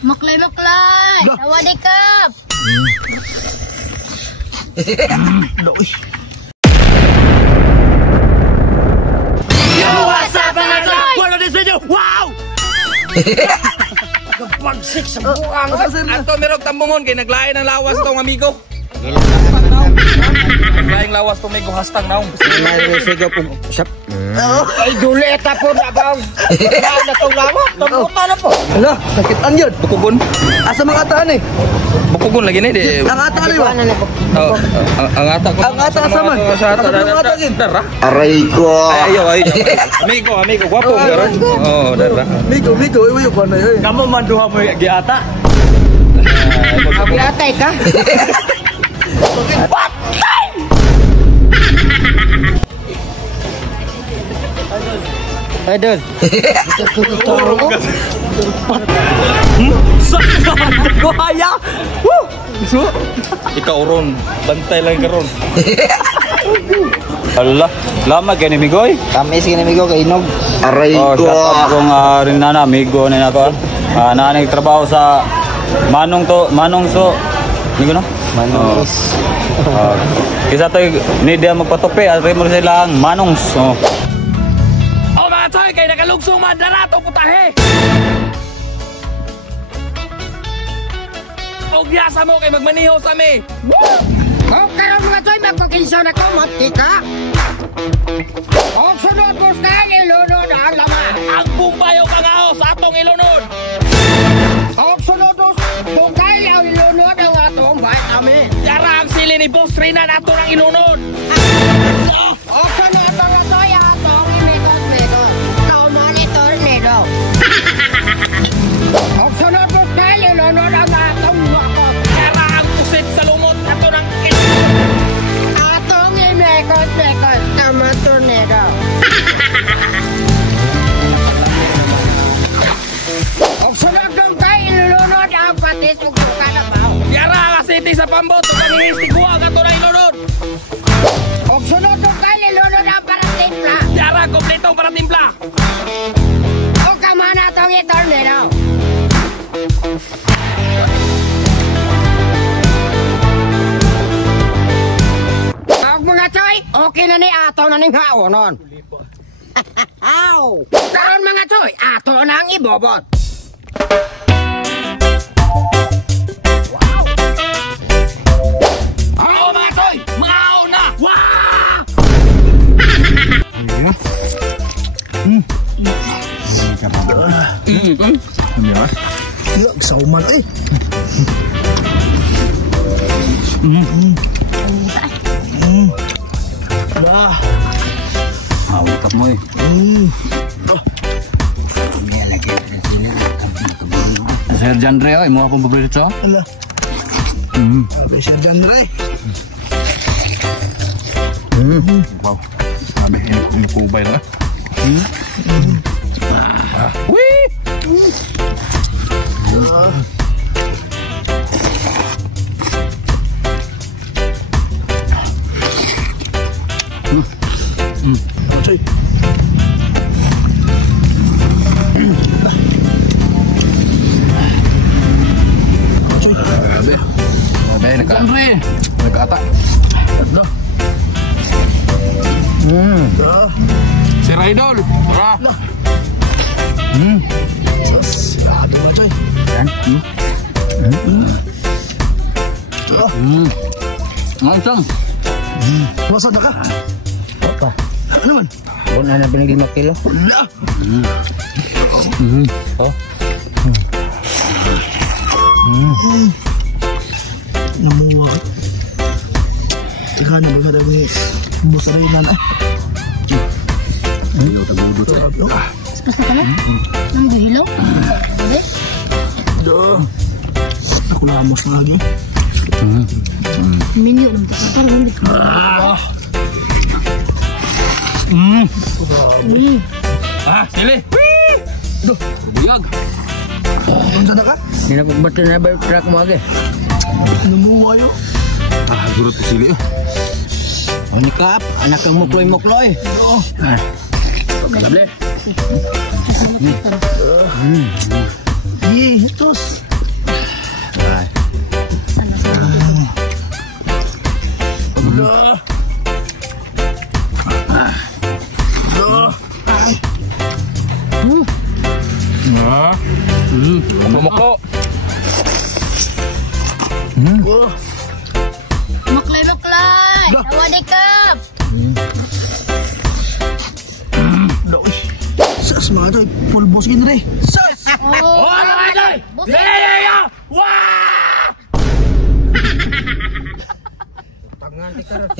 Maklay! Sawadikap! Yo, what's up mga Choy? Wala din sa inyo! Wow! Nagpagsik sa buwang. Ato merong tambungon kay naglain ang lawas tong amigo. Naglaing lawas tong amigo hashtag naong. Sige po. Ay, duleta po na bang. Ano itong lawas? Tamuta na po. Hala, sakitan yun. Bukugon. Asa mga ataan eh? Bukugon lagi ni di. Ang ata ano yun? Ang ata ko. Ang ata kasama. Ang ata din. Dara. Aray ko. Ayaw. Amigo, guwapo garon. Oh, dara. Migo, iwi ko na yun. Kamu manduha mo yung giata. Giatay ka? Idol. Kuhaya. Ikaw ron, bantay lang karon. Hala, lama kay ni Migoy. Kami sige ni Migo kay Inog. Aray Oh, ko. shout out kong rin na amigo na ako. Nanig trabaho sa Manong so. Migo no? Manong. Kisa tayo ni dia magpatupi at mo sila ang Manongs. Oh. Oh mga Choy, kay nakalugsong madara to putahe. Og yasa mo kay magmaniho sa mi. O karon mga Choy, magpakinsaw na ko, matika! O sunod mo sa ilunod ang laman! Ang bumbayo kangao sa atong ilunod. O sunod mo kung kaya ang ilunod ang atong vitamin! Yara ang sili ni Boss Rina nato ng ilunod. O sunod mga Choy, atong imikot-mikot! Ikaw monitor nito! O sunod mo sa ilunod ang atong wakot! Yara ang pusit sa lumot nato ng ilunod. Atong imikot-mikot! Tama tornado! O sunod mo sa ilunod ang patis ug kalabaw! Yara ang asiti sa pambot ug ang histiguwa nato ng ilunod. Og sunod mo kay ilunod ang paratimpla. Yara kompletong para timpla. O kamana tong itornero. Og mga Choy, okay na ni ato na ning haonon. Aw! Karon mga Choy, ato na ang ibobot. Oh mga Choy, mao na. Wow! Sauman eh. Utap mo eh. Sir Jandre, oy, mo akong paborito. Hala. Sabi siya dyan rin. Wow. Sabi, yung kubay na. Choy. Sabi, nagkata. Si Raidol. Tara. Ano ba Choy? Ngansang. Wasan na ka? Apa? Ano man? Bon, na binigay 5 kilo. Wala. Oh. Namuwa. Ikaw na ba kada may busarinan ah? Ayaw tagudot. Basta ka na? Nang buhilaw? Do. Ako na amos na lagi. Minyo lang ito. Parang hindi ka. Sili. Do. Buyag. Unsa na ka? Hindi na ba't na ba track mo agi? Namuwa yo. Gurot ko sili. Ano kap? Anak kang mukloy-mukloy. Kalable. Itos. Mumuklo. Maklay. Tawadikap. Daw eh. Sas mga toy. Pulbos gini rin. Sas! Oh, mga toy! Yeah! Wah! Tangan di karon.